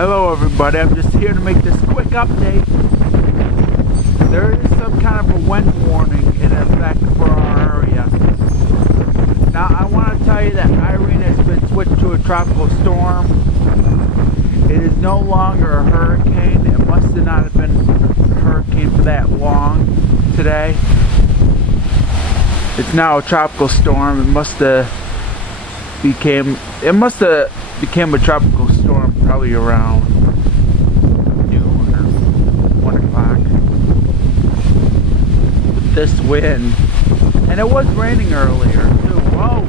Hello everybody, I'm just here to make this quick update. There is some kind of a wind warning in effect for our area. Now I want to tell you that Irene has been switched to a tropical storm. It is no longer a hurricane. It must not have been a hurricane for that long today. It's now a tropical storm. It must have became a tropical storm probably around noon or 1 o'clock. With this wind, and it was raining earlier too. Whoa,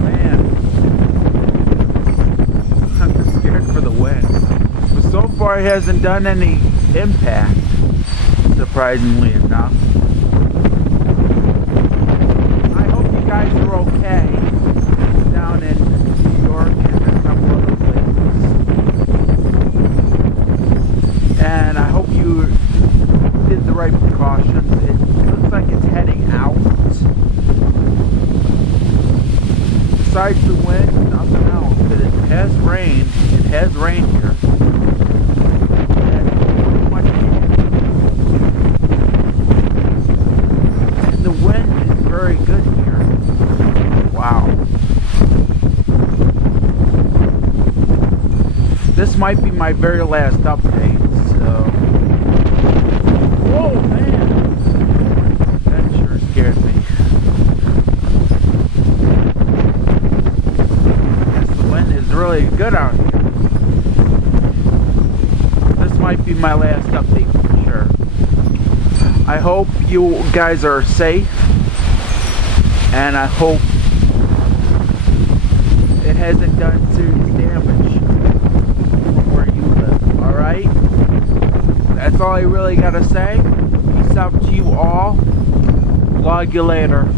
man, I'm just scared for the wind. But so far, it hasn't done any impact, surprisingly enough. I hope you guys are okay down in New York and a couple other places. And I hope you did the right precautions. It looks like it's heading out. Besides the wind, nothing else. But it has rained. It has rained here. And the wind is very good here. Wow. This might be my very last update, so... Whoa, man! That sure scared me. Yes, the wind is really good out here. This might be my last update for sure. I hope you guys are safe, and I hope it hasn't done serious damage where you live. Alright? That's all I really gotta say. Peace out to you all. Vlog you later.